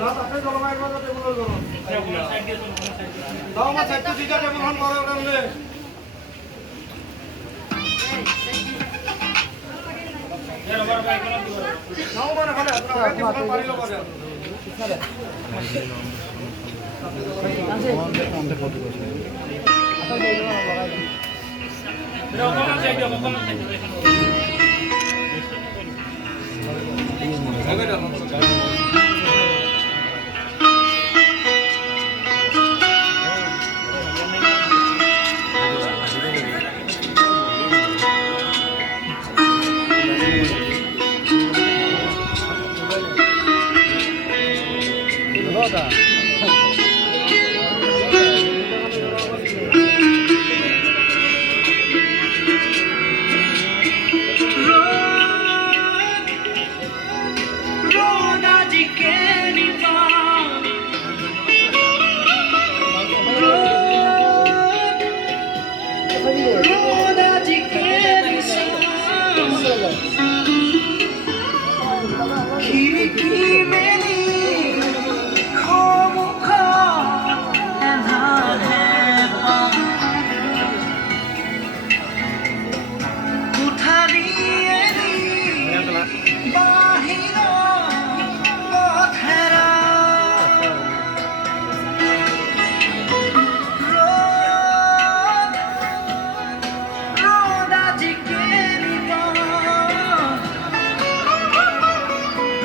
রাত আপনি জলবায়ুর কথা টেবিল করুন দাও মা সাইড দিকে টেবিল হন করে ওখানে নাও মানে খালি আপনারা আগে ফোন পারিলো করে অন্ধে ফটো করছে হবে না